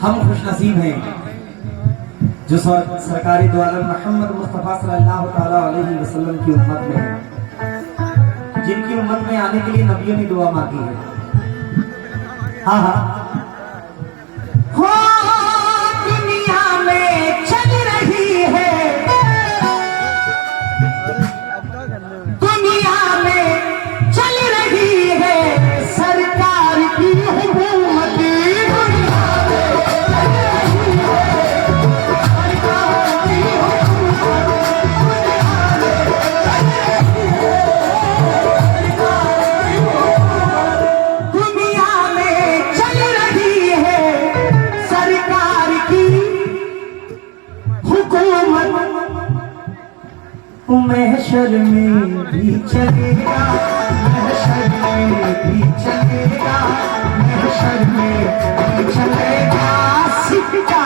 हम खुशनसीब हैं जो सरकारी द्वारा मोहम्मद मुस्तफ़ा सल्लल्लाहु ताला अलैहि वसल्लम की उम्मत में है, जिनकी उम्मत में आने के लिए नबियों ने दुआ मांगी है। हाँ हाँ हो दुनिया में चल रही है, दुनिया में चल रही है सरकार की हुकूमत। दुनिया में चल रही है सरकार की हुकूमत। महशर में भी चलेगा, महशर में भी चलेगा, महशर में भी चलेगा सिक्का।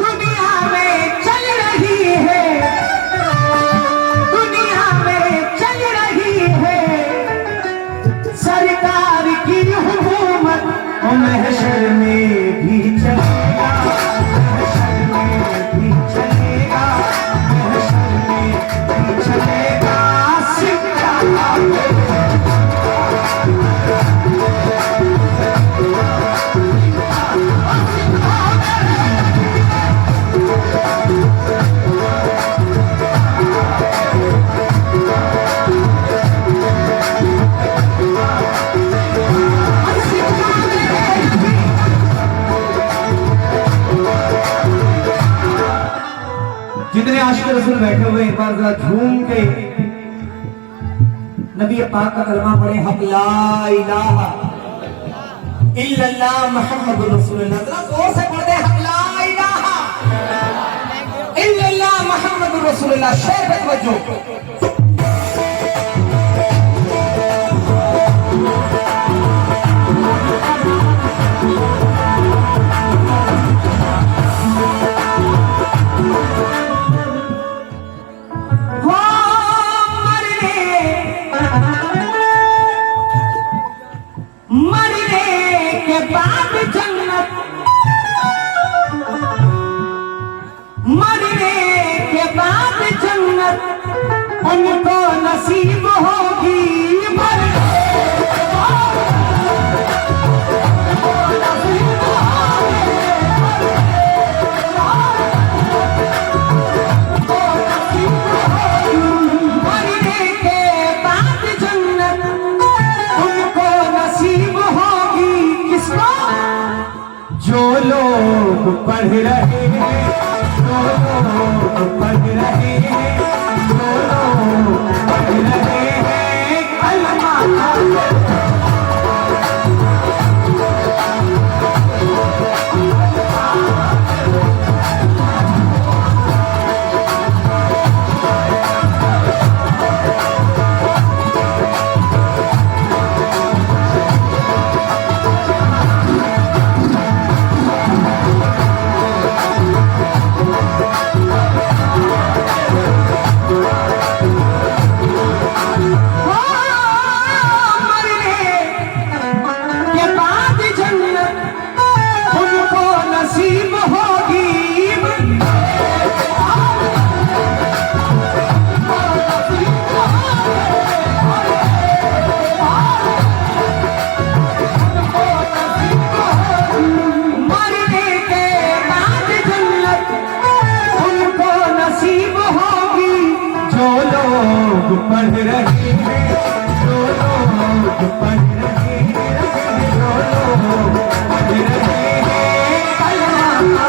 दुनिया में चल रही है, दुनिया में चल रही है सरकार की हुकूमत। महशर में भी चलेगा, महशर में भी चलेगा, महशर में भी चलेगा सिक्का। जितने आशिक रसूल बैठे हुए एक बार जरा झूम के नबी पाक का कलमा पढ़े, हक ला इलाहा इल्लल्लाह मुहम्मदुर रसूलुल्लाह। जरा जोर से पढ़ दे, हक ला इलाहा इल्लल्लाह मुहम्मदुर रसूलुल्लाह। शेर पे तवज्जो। हो मरने के बाद जन्नत, मरने के बाद जन्नत उनको नसीब होगी। मरने के बाद नसीब मरने के बाद जन्नत उनको नसीब होगी। किसको? जो लोग पढ़ रहे हैं, जो लोग पढ़ रहे हैं, जो लोग पढ़ रहे हैं कलमा। पढ़ रहे हैं, जो लोग पढ़ रहे हैं, जो लोग पढ़ रहे हैं कलमा।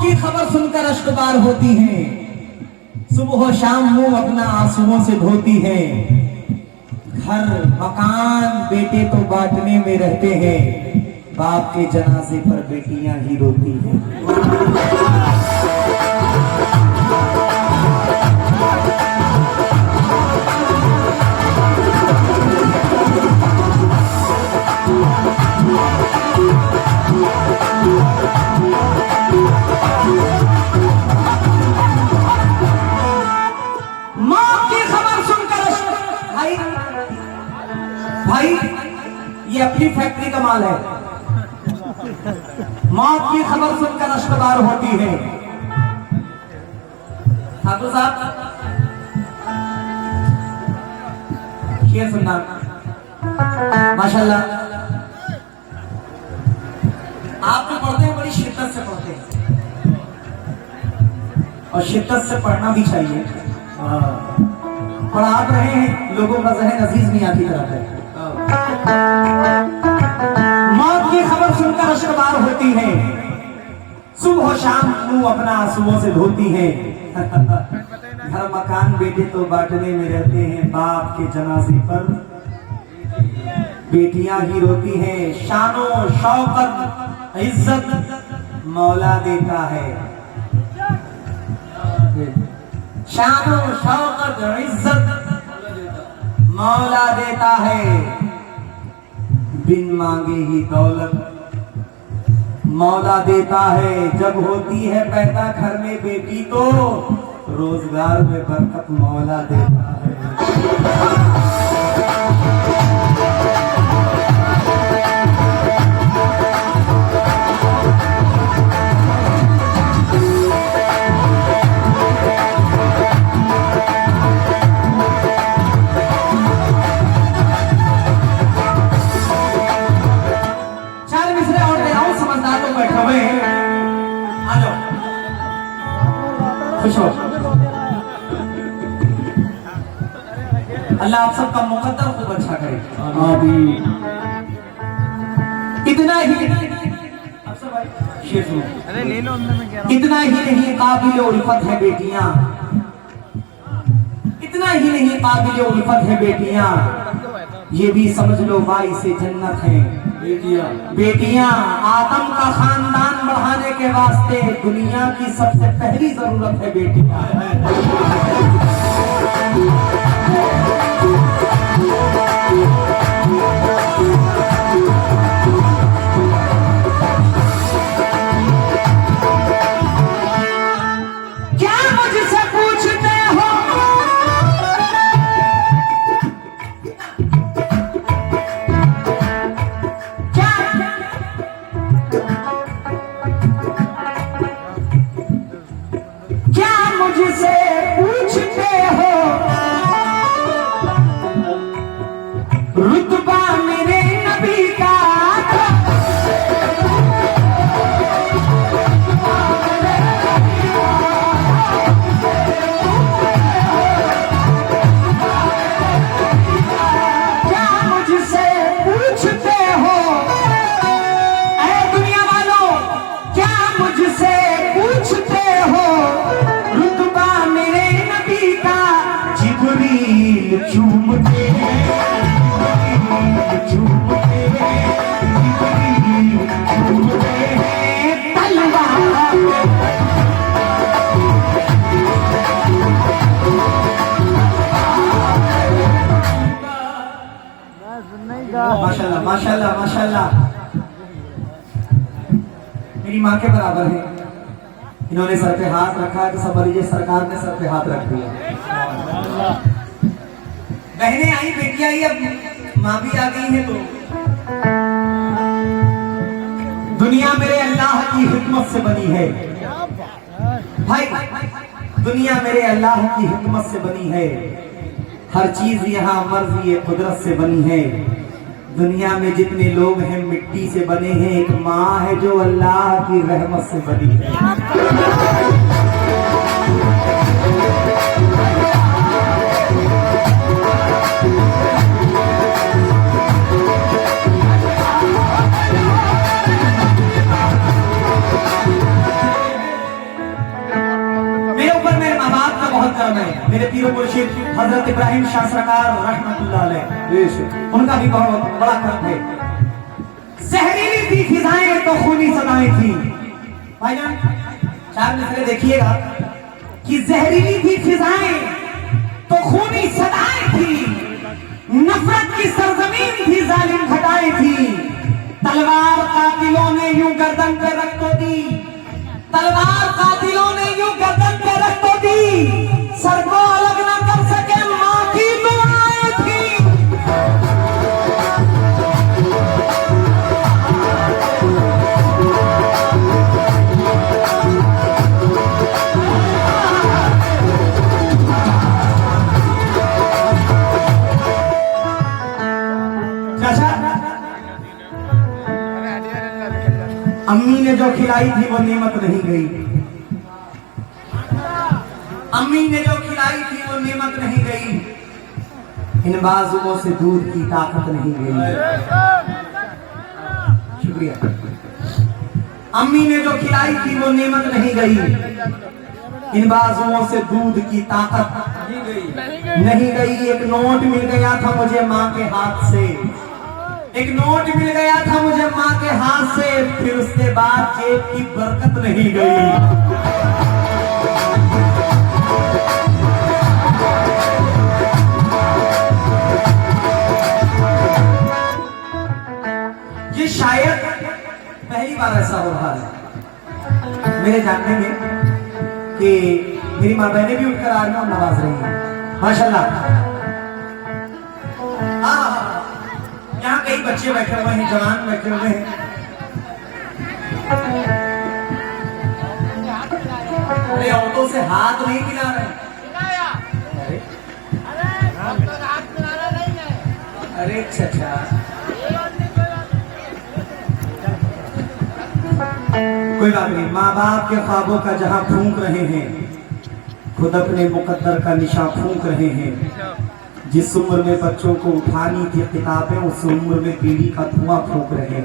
की खबर सुनकर अश्कबार होती हैं, सुबह शाम मुंह अपना आंसुओं से धोती हैं। घर मकान बेटे तो बांटने में रहते हैं, बाप के जनाजे पर बेटियां ही रोती हैं। मौत की खबर सुनकर भाई भाई ये अपनी फैक्ट्री का माल है। मौत की खबर सुनकर अश्कबार होती है। ठाकुर साहब शेर सुनना माशाल्लाह। आप जो पढ़ते हैं बड़ी शिद्दत से पढ़ते हैं और शिद्दत से पढ़ना भी चाहिए। पढ़ा रहे हैं, लोगों का जहन अजीज मियां की तरफ है। मौत की खबर सुनकर अश्कबार होती है, सुबह शाम मुंह अपना आंसुओं से धोती है। घर मकान बेटे तो बांटने में रहते हैं, बाप के जनाजे पर बेटियां ही रोती हैं। शानो शौकत इज्जत मौला देता है, शानो शौकत इज्जत मौला देता है। बिन मांगे ही दौलत मौला देता है। जब होती है पैदा घर में बेटी तो रोजगार में बरकत मौला देता है। अल्लाह आप सबका मुकद्दर खूब अच्छा करे। आमीन। इतना ही अरे ले लो, अंदर में कह रहा इतना ही नहीं काबिल उल्फत है बेटियां, इतना ही नहीं काबिल उल्फत है बेटियां, ये भी समझ लो बाई से जन्नत है। बेटियां आदम का खानदान बढ़ाने के वास्ते दुनिया की सबसे पहली जरूरत है बेटियां। क्या मुझसे पूछते हो क्या मुझसे पूछते हो रुतबा मेरे नबी का। क्या मुझसे पूछते हो ऐ दुनिया वालों, क्या मुझसे पूछते हो रुतबा मेरे नबी का। जिब्रील चूमते माशाल्लाह माशाल्लाह माशाल्लाह। मेरी माँ के बराबर है। इन्होंने सर पे हाथ रखा है तो सब लीजिए, सरकार ने सर पे हाथ रख दिया। बहनें आई, बेटियां आई, अब माँ भी आ गई है। तो दुनिया मेरे अल्लाह की हिकमत से बनी है भाई, दुनिया मेरे अल्लाह की हिकमत से बनी है। हर चीज यहाँ मर्जी कुदरत से बनी है। दुनिया में जितने लोग हैं मिट्टी से बने हैं, एक माँ है जो अल्लाह की रहमत से बनी है। है मेरे पीर मुर्शिद हजरत इब्राहिम शाह सरकार रहमतुल्लाह अलैह, उनका भी बहुत बड़ा कर्म है। जहरीली थी फिजाएं तो खूनी सदाएं थी। भाईजान 4 मिसरे देखिएगा कि जहरीली थी फिजाएं तो खूनी सदाएं थी, नफरत की सरजमीन थी, जालिम घटाएं थी। तलवार कातिलों ने यूं गर्दन पे रख तो दी, तलवार कातिलों ने यूं गर्दन पे रख तो दी, सर को अलग ना कर सके मां की दुआएं थी। अम्मी ने जो खिलाई थी वो नेमत नहीं गई, अम्मी ने जो खिलाई थी वो नेमत नहीं गई, इन बाजुओं से दूध की ताकत नहीं गई। शुक्रिया। अम्मी ने जो खिलाई थी वो नेमत नहीं गई, इन बाजुओं से दूध की ताकत नहीं गई। एक नोट मिल गया था मुझे माँ के हाथ से, एक नोट मिल गया था मुझे माँ के हाथ से, फिर उसके बाद जेब की बरकत नहीं गई। ये शायद पहली बार ऐसा हो रहा है मेरे जानने में कि मेरी माँ बहनें भी उठकर आ रही हैं और नवाज रही हैं माशाल्लाह। यहाँ कई बच्चे बैठे हुए हैं, जवान बैठे हुए हैं। अरे औरतों से हाथ नहीं मिला रहे। अरे अच्छा, कोई बात नहीं। माँ बाप के ख्वाबों का जहां फूंक रहे हैं, खुद अपने मुकद्दर का निशा फूंक रहे हैं। जिस उम्र में बच्चों को उठानी थी किताबें, उस उम्र में पीढ़ी का धुआं फूंक रहे हैं।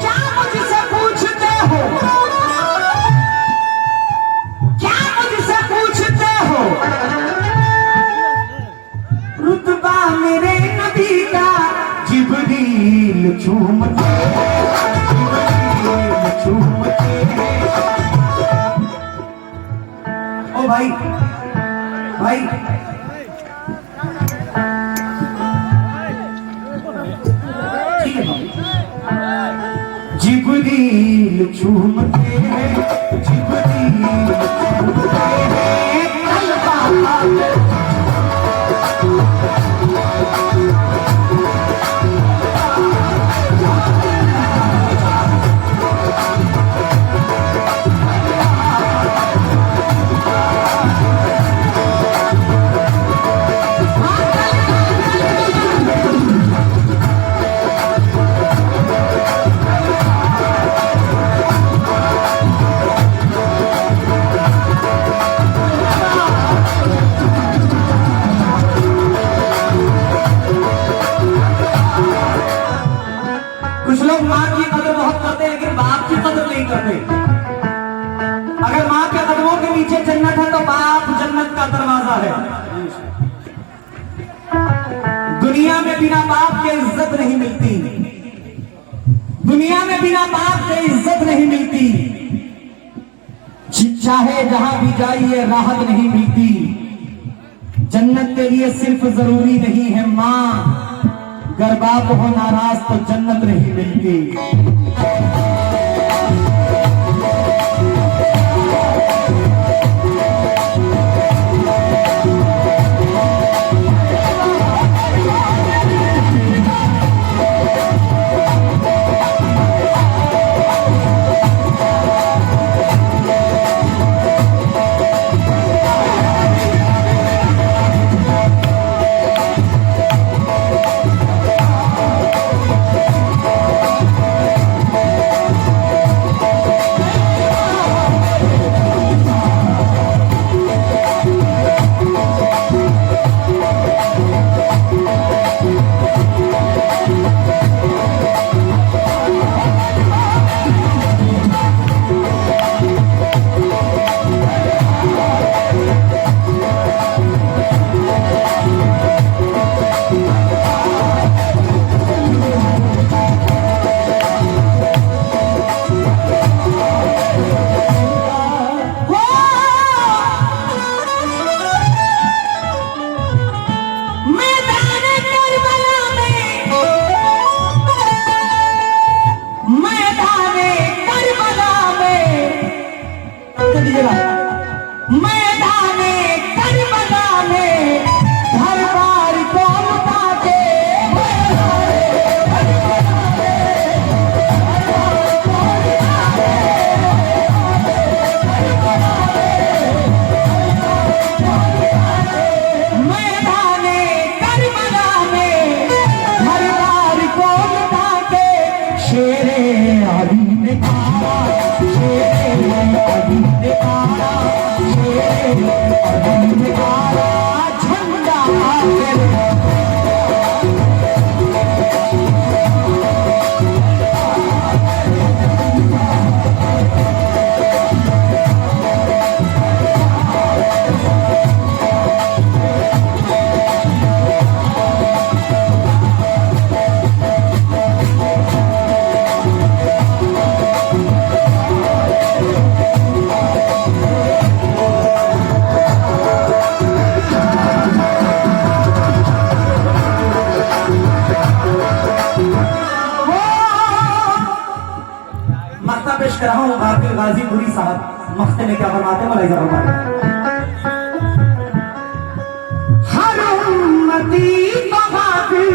क्या मुझसे पूछते हो, क्या मुझसे पूछते हो, रुतबा मेरे नबी का जिब्रील चूमते ओ भाई भाई, ठीक है जिब्रील चूमते हैं, जिब्रील चूमते हैं कल्बा। कुछ लोग माँ की कदर बहुत करते हैं लेकिन बाप की कदर नहीं करते। अगर माँ के कदमों के नीचे जन्नत है तो बाप जन्नत का दरवाजा है। दुनिया में बिना बाप के इज्जत नहीं मिलती, दुनिया में बिना बाप के इज्जत नहीं मिलती। चाहे जहां भी जाइए राहत नहीं मिलती। जन्नत के लिए सिर्फ जरूरी नहीं है माँ, गर बाप हो नाराज तो जन्नत नहीं मिलती। लीजिएगा। मैदाने करबला में घर बार को लुटा के, मैदाने करबला में घर बार को लुटा के शेरे अली ने कहा, शेरे अली ने कहा, शेरे अली ने कहा, झंडा मख्ता पेश कर रहा हूँ गाफिल गाजीपुरी साहब। मख्ते में क्या फरमाते हैं, मलाइजा फरमाते हर उम्मती को गाफिल,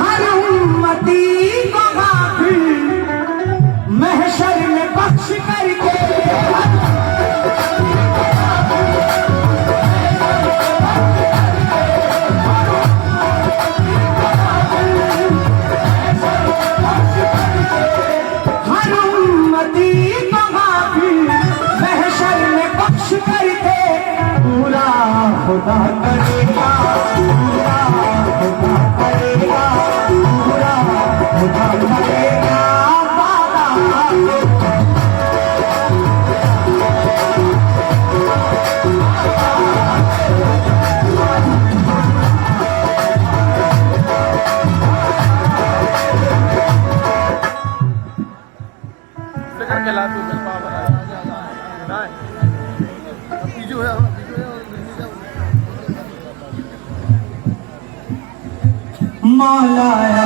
हर उम्मती को गाफिल महशर में बख्श करके, हर उम्मती को गाफिल महशर में बख्श करके पूरा खुदा करेगा, पूरा खुदा करेगा, पूरा खुदा करेगा वादा। करके ला तू मेरे पास बना बीजू है मौलाया